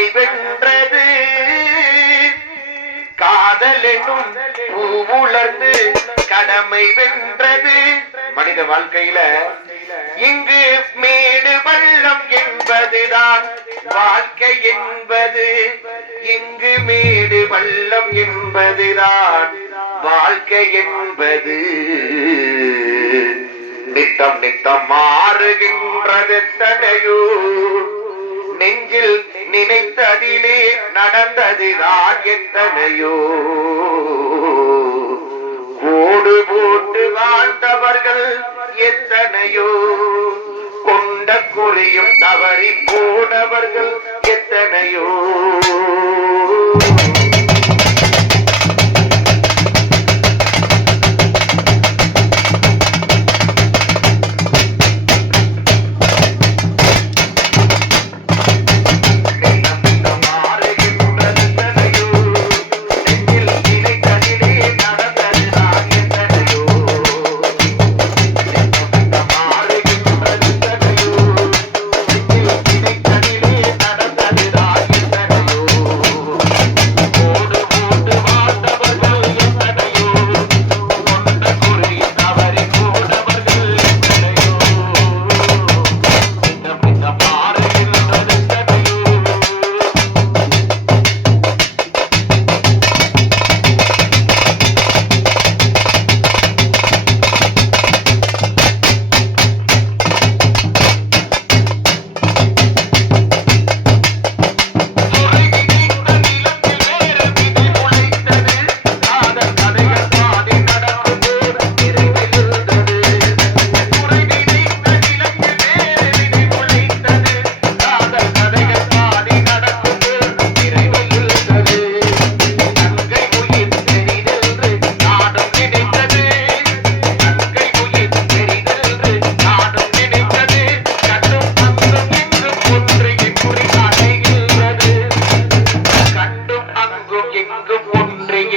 கடமை வென்றது. காதலும் பூவுலர்ந்து கடமை வென்றது. மனித வாழ்க்கையில இங்கு மேடு பள்ளம் என்பதுதான் வாழ்க்கை என்பது. இங்கு மேடு பள்ளம் என்பதுதான் வாழ்க்கை என்பது. நித்தம் நித்தம் மாறுகின்றது தனையோ நெஞ்சில் நினைத்ததிலே நடந்ததுதான் எத்தனையோ. கோடு போட்டு வாழ்ந்தவர்கள் எத்தனையோ. கொண்ட குறியும் தவறி போனவர்கள் எத்தனையோ.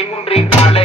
எங்குன்றி மலை